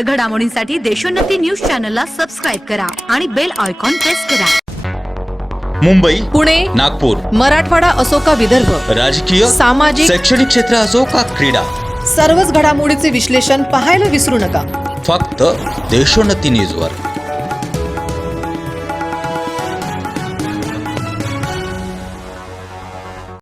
ठळक घडामोडींसाठी देशोन्नती न्यूज चॅनलला सबस्क्राईब करा आणि बेल आयकॉन प्रेस करा। मुंबई, पुणे, नागपूर, मराठवाडा असो का विदर्भ, राजकीय, सामाजिक, शैक्षणिक क्षेत्र असो का क्रीडा, सर्वच घडामोडीचे विश्लेषण पाहायला विसरू नका। फक्त देशोन्नती न्यूजवर।